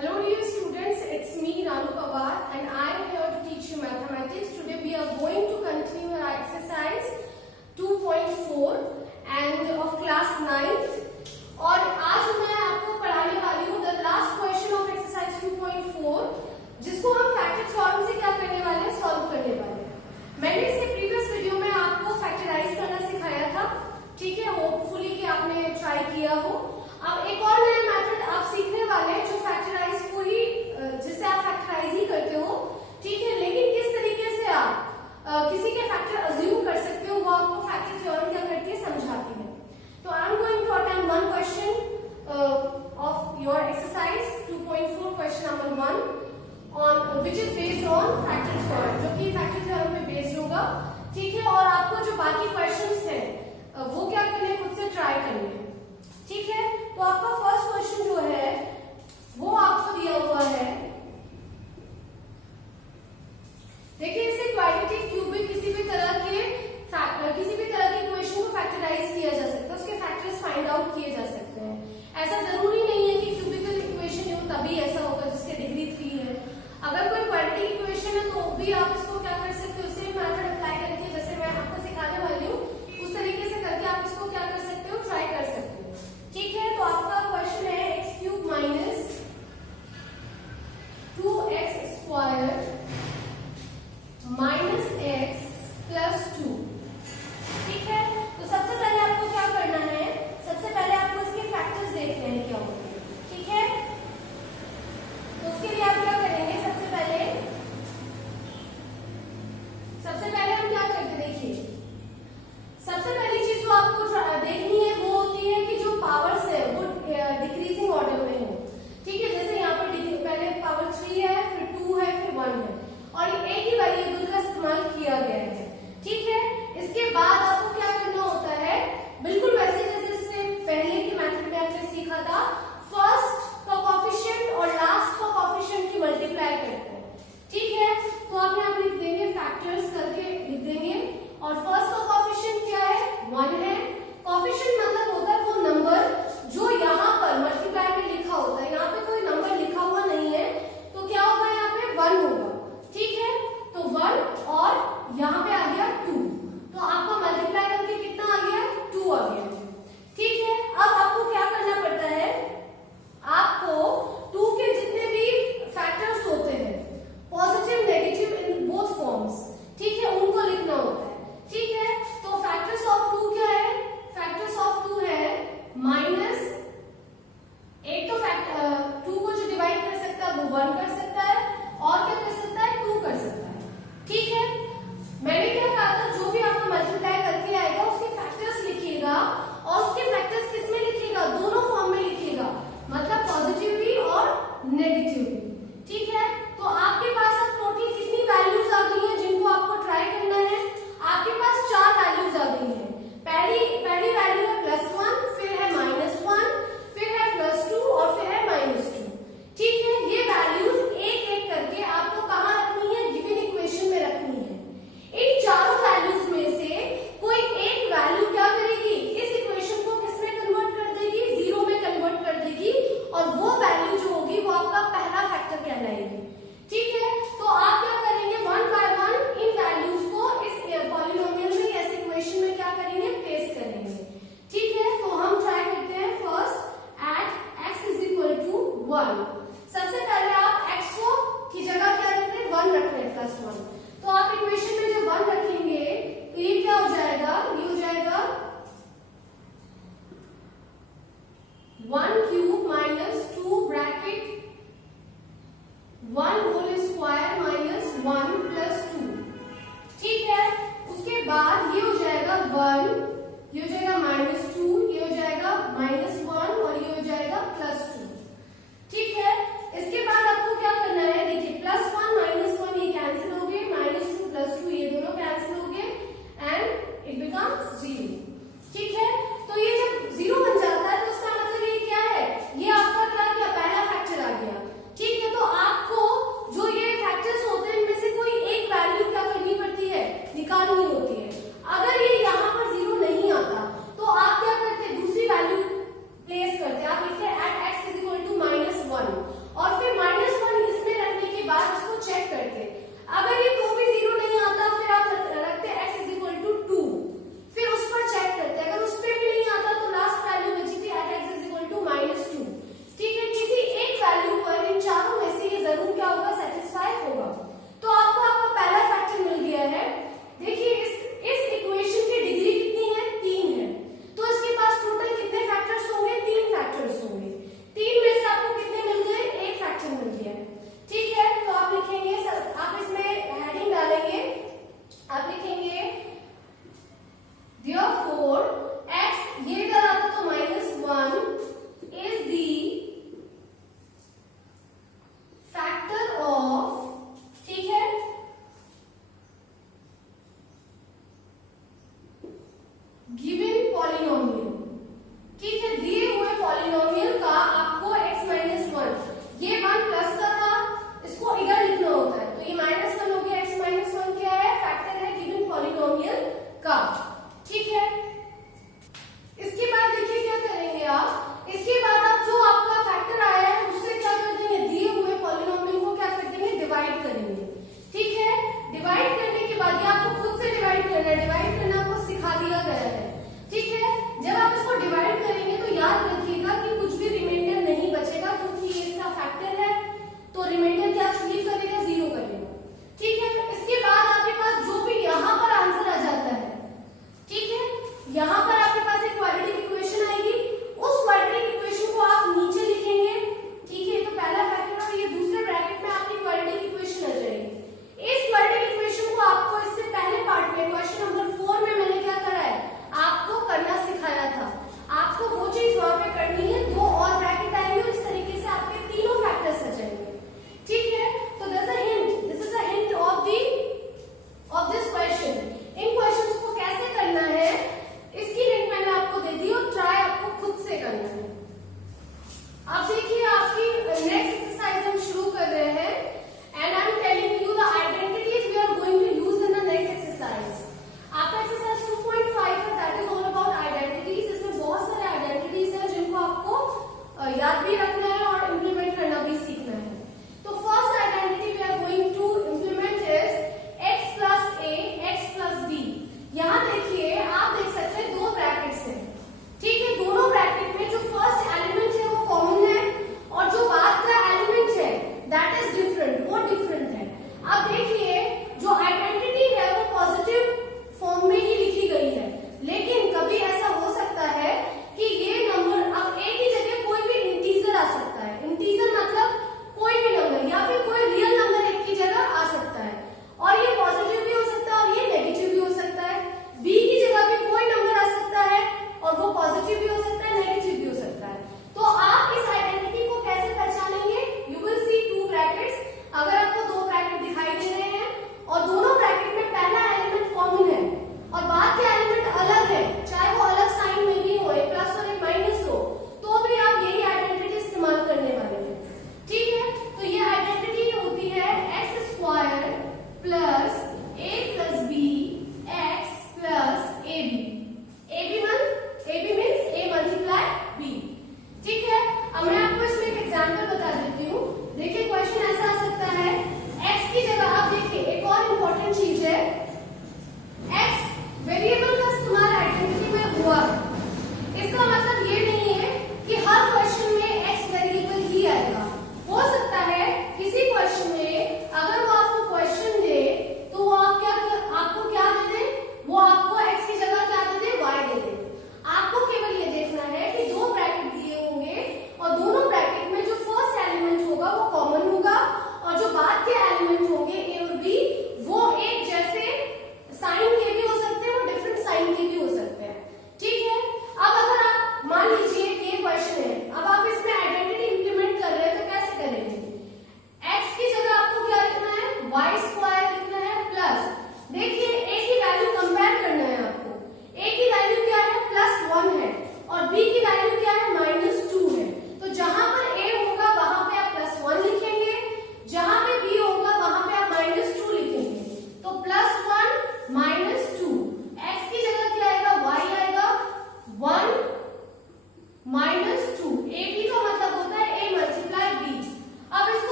Hello dear students, it's me Ranu Pawar and I am here to teach you mathematics. Today we are going to continue our exercise 2.4 and of class 9th. और आज मैं आपको पढ़ाने वाली हूँ the last question of exercise 2.4 जिसको हम factor theorem से क्या करने वाले हैं, सॉल्व करने वाले हैं। मैंने इससे प्रीवियस वीडियो में आपको फैक्टराइज करना सिखाया था, ठीक है, होपफुली कि आपने ट्राई किया हो। अब एक और नया मेथड आप सीखने वाले हैं जो फैक्टराइज को ही, जिससे आप फैक्टराइज ही करते हो, ठीक है, लेकिन किस तरीके से आप किसी के फैक्टर अज्यूम कर सकते हो वो आपको फैक्टर थ्योरम क्या करती है, समझाती है। तो I am going to attempt one question of your exercise 2.4 question number 1 on which is based on factor theorem, जो कि फैक्टर थ्योरम पे बेस्ड होगा, ठीक है। और आपको जो बाकी क्वेश्चंस हैं वो क्या करने, खुद से ट्राई करने, ठीक है। तो आपका फर्स्ट क्वेश्चन जो है वो आपको दिया हुआ है, देखिए इसे क्वाड्रेटिक क्यूबिक किसी भी तरह की इक्वेशन को फैक्टराइज किया जा सकता है, उसके फैक्टर्स फाइंड आउट किए जा सकते हैं। ऐसा जरूरी नहीं है कि क्यूबिकल इक्वेशन हो तभी ऐसा होगा जिसके डिग्री 3 है। अगर कोई क्वाड्रेटिक इक्वेशन है तो भी आप इसको क्या कर सकते हो, उसे मेथड अप्लाई करके, जैसे मैं आपको सिखाने वाली हूँ उस तरीके से करके आप इसको क्या कर सकते हो, ट्राई कर सकते हो, ठीक है। तो आपका क्वेश्चन है x³ minus 2x² minus x plus 2, ठीक है। तो सबसे पहले आपको क्या करना है, सबसे पहले आपको इसके फैक्टर्स देखने हैं क्या होते हैं, ठीक है। तो उसके लिए आप क्या करेंगे, सबसे पहले हम क्या करते हैं, देखिए सबसे पहली चीज जो आपको देखनी है वो होती है कि जो पावर्स है वो डिक्रीजिंग ऑर्डर में हो, ठीक है। जैसे यहाँ पर पहले पावर 3 है, फिर 2 है, फिर 1 है, और ये एक ही वेरिएबल का इस्तेमाल किया गया है, ठीक है। इसके बाद आपको क्या करना होता है, बिल्कुल वैसे जैसे इससे पहले के मेथड में आपने सीखा था, फर्स्ट का कोएफिशिएंट और लास्ट का कोएफिशिएंट की मल्टीप्लाई करते हैं, ठीक है। तो आप यहाँ लिख देंगे, फैक्टर्स करके लिख देंगे, और फर्स्ट का कोएफिशिएंट क्या है, 1 है। कोएफिशिएंट मतलब होता है वो नंबर जो यहाँ पर मल्टीप्लाई में लिखा होता है, यहाँ पे कोई नंबर लिखा हुआ नहीं है तो क्या होगा, यहाँ पे 1 होगा, ठीक है। तो 1 और यहाँ पे आ गया 2, तो आपको मल्टीप्लाई करके कितना आ गया, 2 आ गया, ठीक है। अब आपको क्या करना पड़ता है, आपको 2 के जितने भी फैक्टर्स होते हैं, positive negative in both forms, ठीक है, उनको लिखना होता है, ठीक है। तो फैक्टर्स ऑफ 2 क्या है, फैक्टर्स ऑफ 2 है माइनस, एक तो 2 को जो डिवाइड कर सकता है वो 1 कर सकता है, और क्या कर सकता है, 2 कर सकता है, ठीक है। मैंने क्या कहा था, जो भी आपको मल्टीप्लाई करके आएगा उसके फैक्टर्स लिखिएगा, और उसके फैक्टर्स किस में लिखिएगा, दोनों फॉर्म में लिखिएगा, मतलब पॉजिटिव भी और नेगेटिव भी, ठीक है। तो आपके पास अब टोटल कितनी वैल्यूज आ गई हैं जिनको आपको ट्राई करना है, आपके पास 4 वैल्यूज आ गई हैं। पहली वैल्यू है +1, फिर है -1, फिर है +2 और फिर है -2, ठीक है। ये वैल्यूज एक एक करके आपको कहाँ रखनी है, गिवन इक्वेशन में रखनी है। इन चारों वैल्यूज में से कोई एक वैल्यू क्या करेगी, इस इक्वेशन को किसमें कन्वर्ट कर देगी, 0 में कन्वर्ट कर देगी, और वो वैल्यू जो होगी वो आपका पहला फैक्टर कहलाएगी, ठीक है। तो आप क्या करेंगे, 1 बाय 1 इन वैल्यूज को इस पॉलिनोमियल में या इस इक्वेशन में क्या करेंगे, प्लेस करेंगे, ठीक है। तो हम ट्राई करते हैं, फर्स्ट एट x = 1,